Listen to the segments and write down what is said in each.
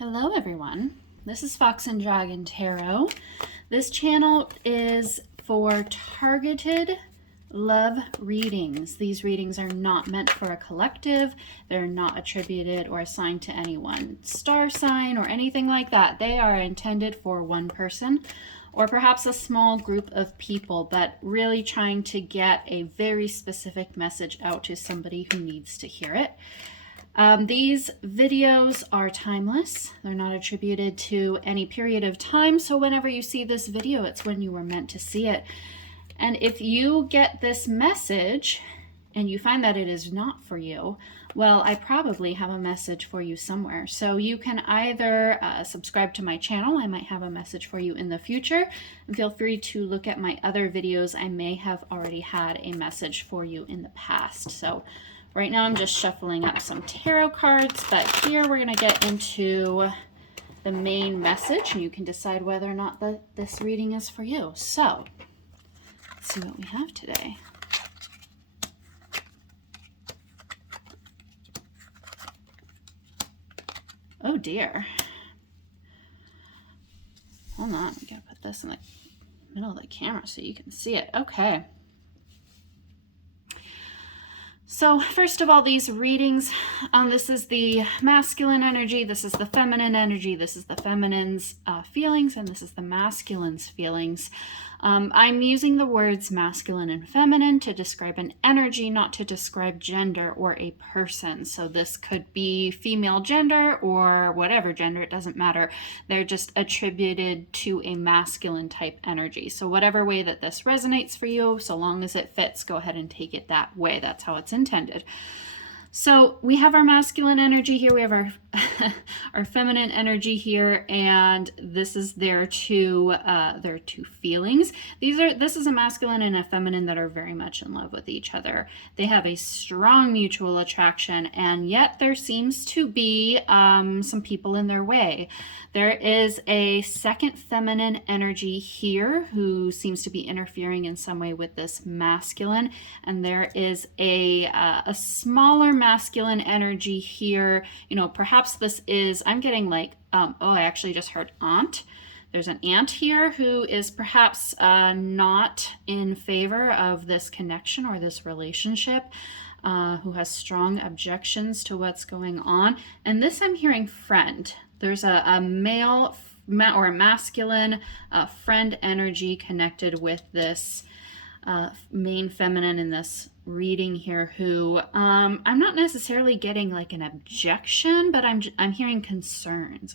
Hello everyone, this is Fox and Dragon Tarot. This channel is for targeted love readings. These readings are not meant for a collective. They're not attributed or assigned to any one star sign or anything like that. They are intended for one person or perhaps a small group of people, but really trying to get a very specific message out to somebody who needs to hear it. These videos are timeless. They're not attributed to any period of time. So whenever you see this video, it's when you were meant to see it. And if you get this message and you find that it is not for you, well, I probably have a message for you somewhere. So you can either subscribe to my channel. I might have a message for you in the future. And feel free to look at my other videos. I may have already had a message for you in the past. So right now I'm just shuffling up some tarot cards, but here we're going to get into the main message and you can decide whether or not this reading is for you. So let's see what we have today. Oh dear. Hold on, we gotta put this in the middle of the camera so you can see it. Okay. So first of all, these readings, this is the masculine energy, this is the feminine energy, this is the feminine's feelings, and this is the masculine's feelings. I'm using the words masculine and feminine to describe an energy, not to describe gender or a person. So this could be female gender or whatever gender, it doesn't matter. They're just attributed to a masculine type energy. So whatever way that this resonates for you, so long as it fits, go ahead and take it that way. That's how it's intended. So we have our masculine energy here, we have our our feminine energy here, and this is their two feelings. This is a masculine and a feminine that are very much in love with each other. They have a strong mutual attraction, and yet there seems to be some people in their way. There is a second feminine energy here who seems to be interfering in some way with this masculine, and there is a smaller masculine energy here. You know, perhaps this is, I'm getting like, oh, I actually just heard aunt. There's an aunt here who is perhaps not in favor of this connection or this relationship, who has strong objections to what's going on. And this I'm hearing friend. There's a male or a masculine friend energy connected with this main feminine in this reading here who I'm not necessarily getting like an objection, but I'm hearing concerns.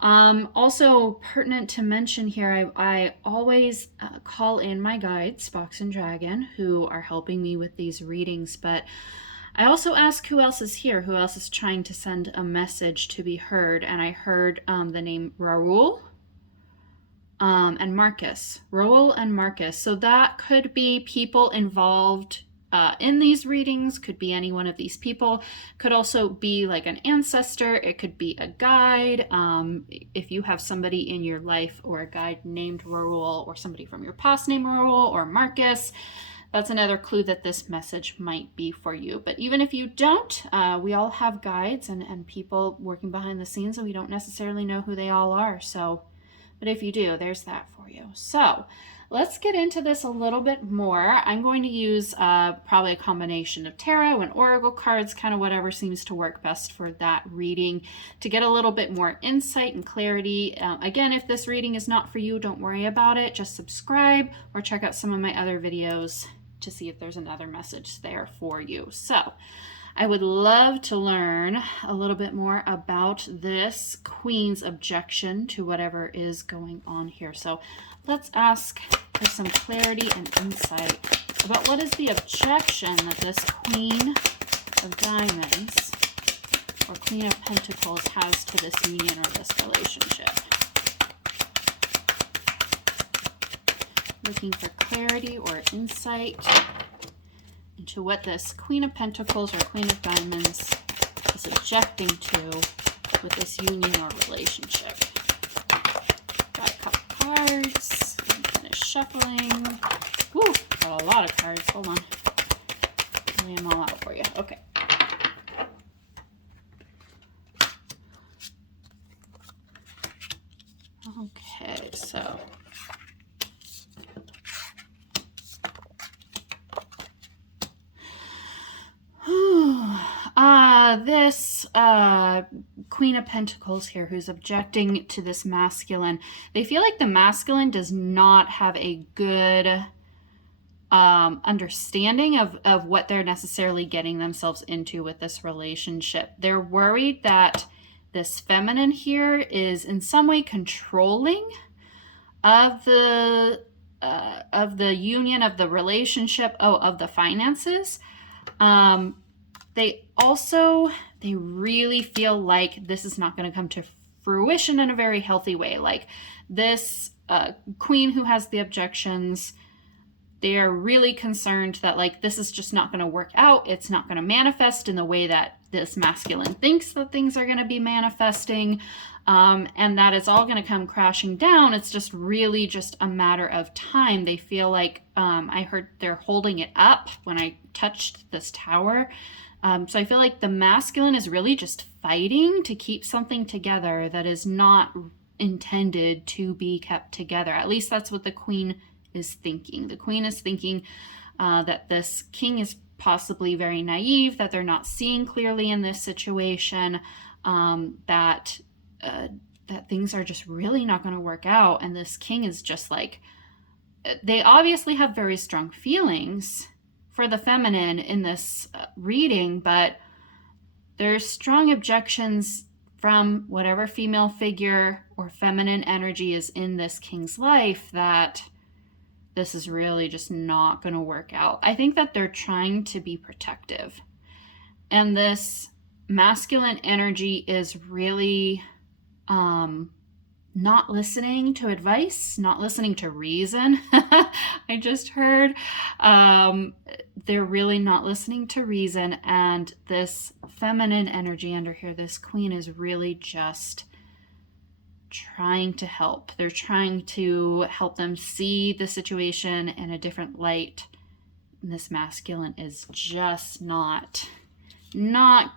Also pertinent to mention here, I always call in my guides, Fox and Dragon, who are helping me with these readings, but I also ask who else is here, who else is trying to send a message to be heard, and I heard the name Raul and Marcus. Raul and Marcus. So that could be people involved in these readings, could be any one of these people, could also be like an ancestor, it could be a guide. If you have somebody in your life or a guide named Raul, or somebody from your past named Raul or Marcus, that's another clue that this message might be for you. But even if you don't, we all have guides and people working behind the scenes, and we don't necessarily know who they all are. So, but if you do, there's that for you. So let's get into this a little bit more. I'm going to use probably a combination of tarot and oracle cards, kind of whatever seems to work best for that reading, to get a little bit more insight and clarity. Again, if this reading is not for you, don't worry about it. Just subscribe or check out some of my other videos to see if there's another message there for you. So I would love to learn a little bit more about this queen's objection to whatever is going on here. So let's ask for some clarity and insight about what is the objection that this Queen of Diamonds or Queen of Pentacles has to this union or this relationship. Looking for clarity or insight into what this Queen of Pentacles or Queen of Diamonds is objecting to with this union or relationship. Got a couple cards. I'm finished shuffling. Woo, got a lot of cards. Hold on. Lay them all out for you. Okay. Okay, so this Queen of Pentacles here, who's objecting to this masculine, they feel like the masculine does not have a good understanding of what they're necessarily getting themselves into with this relationship. They're worried that this feminine here is in some way controlling of the union, of the relationship, of the finances. They really feel like this is not going to come to fruition in a very healthy way. Like this queen who has the objections, they are really concerned that like this is just not going to work out. It's not going to manifest in the way that this masculine thinks that things are going to be manifesting, and that it's all going to come crashing down. It's just really just a matter of time. They feel like I heard they're holding it up when I touched this tower. So I feel like the masculine is really just fighting to keep something together that is not intended to be kept together. At least that's what the queen is thinking. The queen is thinking that this king is possibly very naive, that they're not seeing clearly in this situation, that things are just really not going to work out. And this king is just like, they obviously have very strong feelings for the feminine in this reading, but there's strong objections from whatever female figure or feminine energy is in this king's life that this is really just not going to work out. I think that they're trying to be protective. And this masculine energy is really not listening to advice, not listening to reason. I just heard they're really not listening to reason. And this feminine energy under here, this queen, is really just trying to help. They're trying to help them see the situation in a different light. And this masculine is just not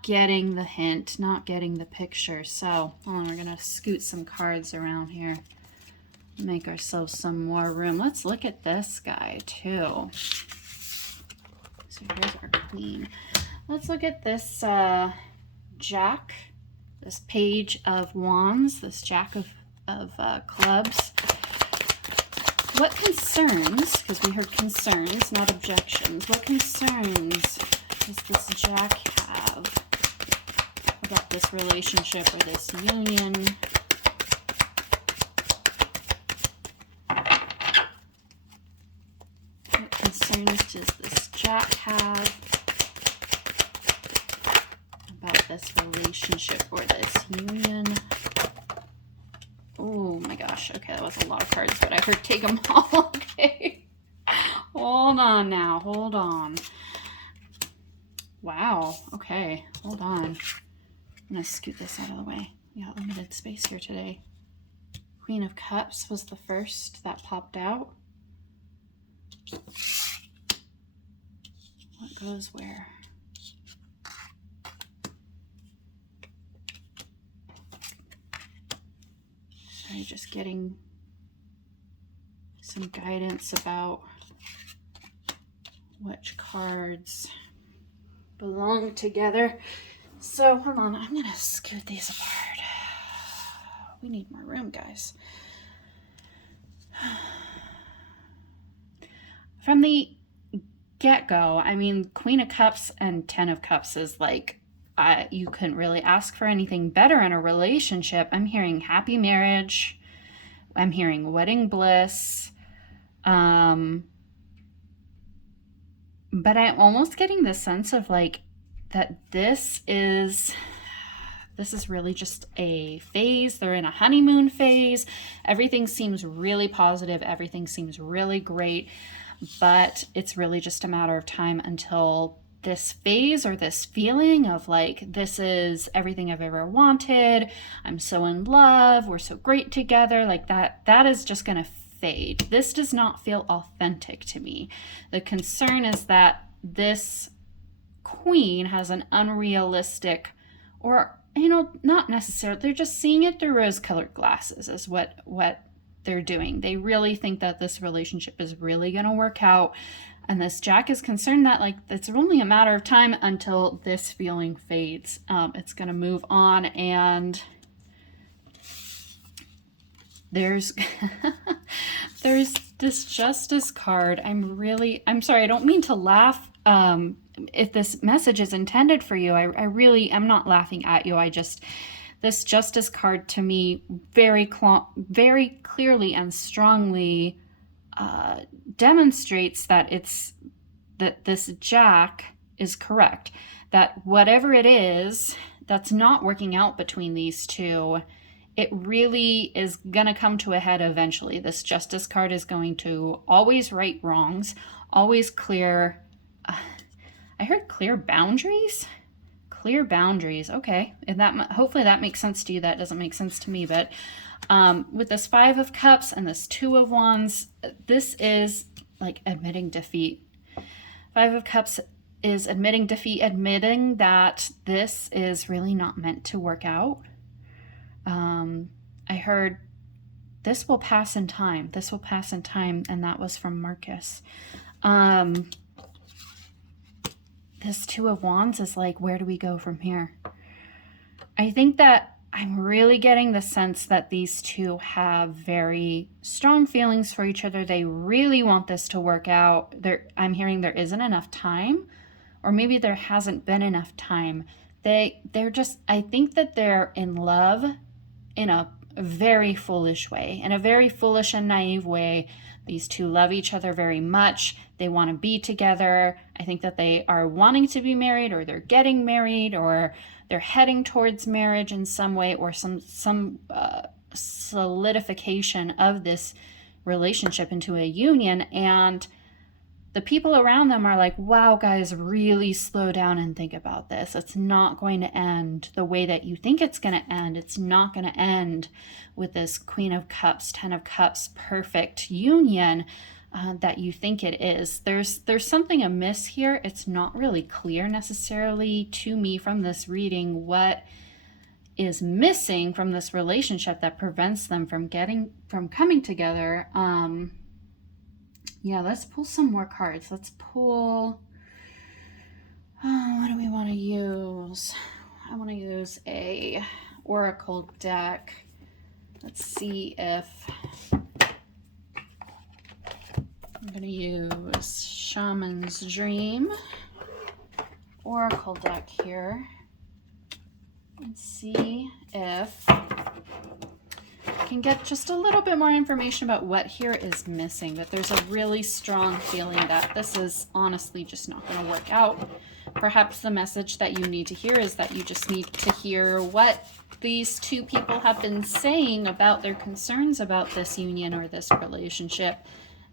getting the hint, not getting the picture. So we're gonna scoot some cards around here, make ourselves some more room. Let's look at this guy too. So here's our queen. Let's look at this jack, this page of wands, this jack of clubs. What concerns, because we heard concerns, not objections, what concerns does this jack have about this relationship or this union? What concerns does this jack have about this relationship or this union? Oh my gosh. Okay, that was a lot of cards, but I heard take them all. Okay. Hold on now. Hold on. Wow. Okay. Hold on. I'm going to scoot this out of the way. We got limited space here today. Queen of Cups was the first that popped out. What goes where? Sorry, just getting some guidance about which cards belong together. So hold on, I'm gonna scoot these apart. We need more room, guys. From the get-go, I mean, Queen of Cups and Ten of Cups is like, you couldn't really ask for anything better in a relationship. I'm hearing happy marriage. I'm hearing wedding bliss. But I'm almost getting the sense of like that this is really just a phase. They're in a honeymoon phase. Everything seems really positive. Everything seems really great. But it's really just a matter of time until this phase or this feeling of like, this is everything I've ever wanted. I'm so in love. We're so great together. Like that is just going to fade. This does not feel authentic to me. The concern is that this queen has an unrealistic or not necessarily, they're just seeing it through rose-colored glasses is what they're doing. They really think that this relationship is really going to work out. And this Jack is concerned that like it's only a matter of time until this feeling fades. It's going to move on, and there's there's this Justice card. I'm sorry, I don't mean to laugh. If this message is intended for you, I'm not laughing at you. This Justice card to me very clearly and strongly demonstrates that this Jack is correct. That whatever it is that's not working out between these two, it really is going to come to a head eventually. This Justice card is going to always right wrongs, always clear. I heard clear boundaries. Clear boundaries. Okay, and hopefully that makes sense to you. That doesn't make sense to me, but with this Five of Cups and this Two of Wands, this is like admitting defeat. Five of Cups is admitting defeat, admitting that this is really not meant to work out. I heard this will pass in time. This will pass in time, and that was from Marcus. This Two of Wands is like, where do we go from here? I think that I'm really getting the sense that these two have very strong feelings for each other. They really want this to work out. I'm hearing there isn't enough time, or maybe there hasn't been enough time. I think that they're in love in a very foolish way, in a very foolish and naive way. These two love each other very much. They want to be together. I think that they are wanting to be married, or they're getting married, or they're heading towards marriage in some way, or some solidification of this relationship into a union. And the people around them are like, wow, guys, really slow down and think about this. It's not going to end the way that you think it's going to end. It's not going to end with this Queen of Cups, Ten of Cups, perfect union that you think it is. There's something amiss here. It's not really clear necessarily to me from this reading what is missing from this relationship that prevents them from coming together. Yeah, let's pull some more cards. Let's pull, what do we want to use? I want to use a oracle deck. Let's see if I'm going to use Shaman's Dream oracle deck here. Let's see if can get just a little bit more information about what here is missing, that there's a really strong feeling that this is honestly just not going to work out. Perhaps the message that you need to hear is that you just need to hear what these two people have been saying about their concerns about this union or this relationship.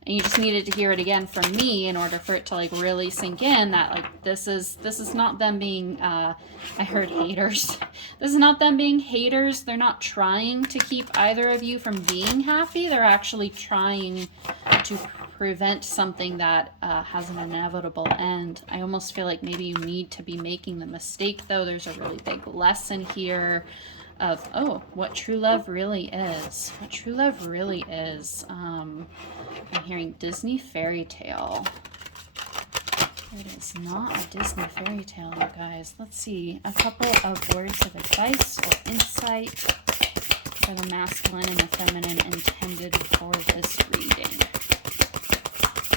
And you just needed to hear it again from me in order for it to like really sink in that like this is not them being I heard haters. This is not them being haters. They're not trying to keep either of you from being happy. They're actually trying to prevent something that has an inevitable end. I almost feel like maybe you need to be making the mistake though. There's a really big lesson here of what true love really is. What true love really is. I'm hearing Disney fairy tale. It is not a Disney fairy tale, you guys. Let's see a couple of words of advice or insight for the masculine and the feminine intended for this reading.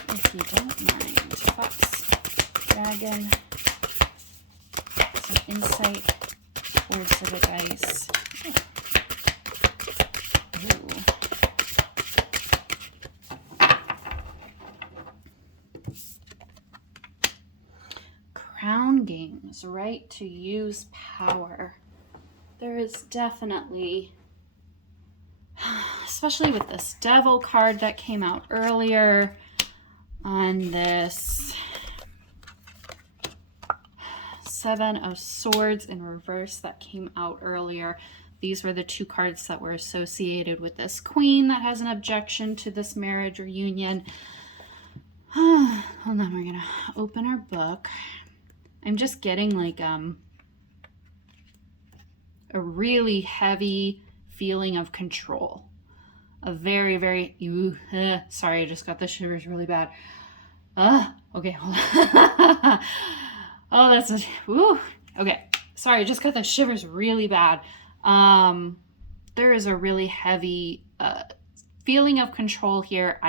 If you don't mind. Fox, dragon, some insight, words of advice. Ooh. Crown games, right to use power. There is definitely, especially with this Devil card that came out earlier, on this Seven of Swords in reverse that came out earlier. These were the two cards that were associated with this queen that has an objection to this marriage or union. Hold on, we're gonna open our book. I'm just getting like a really heavy feeling of control. A very, very, sorry, I just got the shivers really bad. Okay, hold on. Oh, that's a, woo. Okay, sorry, I just got the shivers really bad. There is a really heavy feeling of control here.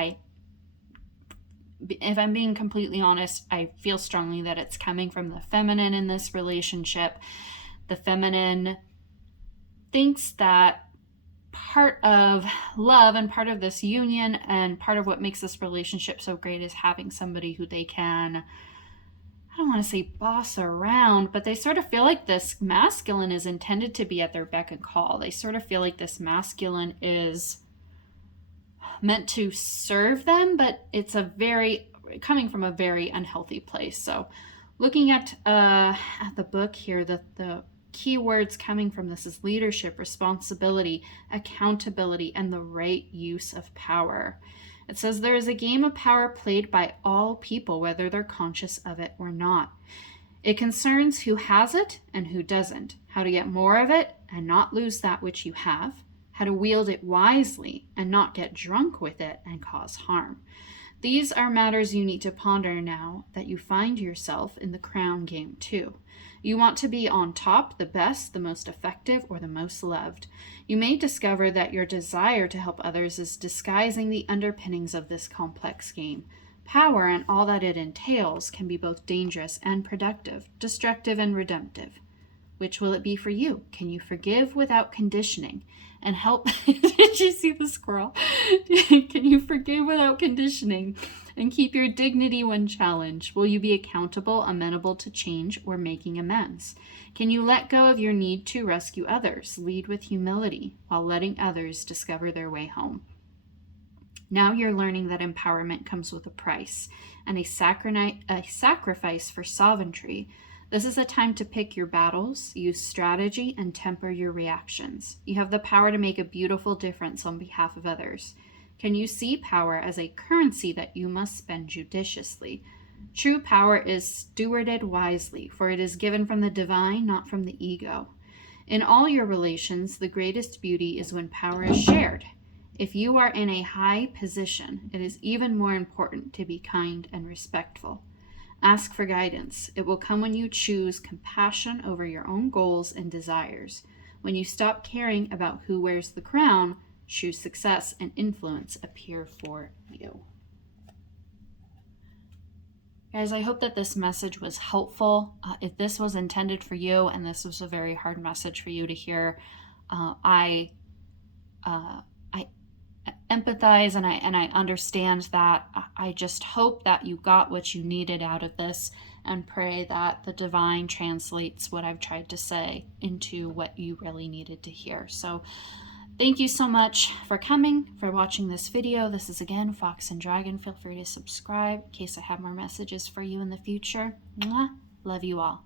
If I'm being completely honest, I feel strongly that it's coming from the feminine in this relationship. The feminine thinks that part of love and part of this union and part of what makes this relationship so great is having somebody who they can, I don't want to say boss around, but they sort of feel like this masculine is intended to be at their beck and call. They sort of feel like this masculine is meant to serve them, but it's coming from a very unhealthy place. So looking at the book here, the key words coming from this is leadership, responsibility, accountability, and the right use of power. It says there is a game of power played by all people, whether they're conscious of it or not. It concerns who has it and who doesn't, how to get more of it and not lose that which you have, how to wield it wisely and not get drunk with it and cause harm. These are matters you need to ponder now that you find yourself in the crown game too. You want to be on top, the best, the most effective, or the most loved. You may discover that your desire to help others is disguising the underpinnings of this complex game. Power and all that it entails can be both dangerous and productive, destructive and redemptive. Which will it be for you? Can you forgive without conditioning and help? Did you see the squirrel? Can you forgive without conditioning and keep your dignity when challenged? Will you be accountable, amenable to change, or making amends? Can you let go of your need to rescue others, lead with humility, while letting others discover their way home? Now you're learning that empowerment comes with a price and a sacrifice for sovereignty. This is a time to pick your battles, use strategy, and temper your reactions. You have the power to make a beautiful difference on behalf of others. Can you see power as a currency that you must spend judiciously? True power is stewarded wisely, for it is given from the divine, not from the ego. In all your relations, the greatest beauty is when power is shared. If you are in a high position, it is even more important to be kind and respectful. Ask for guidance. It will come when you choose compassion over your own goals and desires. When you stop caring about who wears the crown, true success and influence appear for you. Guys, I hope that this message was helpful. If this was intended for you and this was a very hard message for you to hear, I empathize and I understand that. I just hope that you got what you needed out of this and pray that the divine translates what I've tried to say into what you really needed to hear. So thank you so much for coming, for watching this video. This is again Fox and Dragon. Feel free to subscribe in case I have more messages for you in the future. Mwah. Love you all.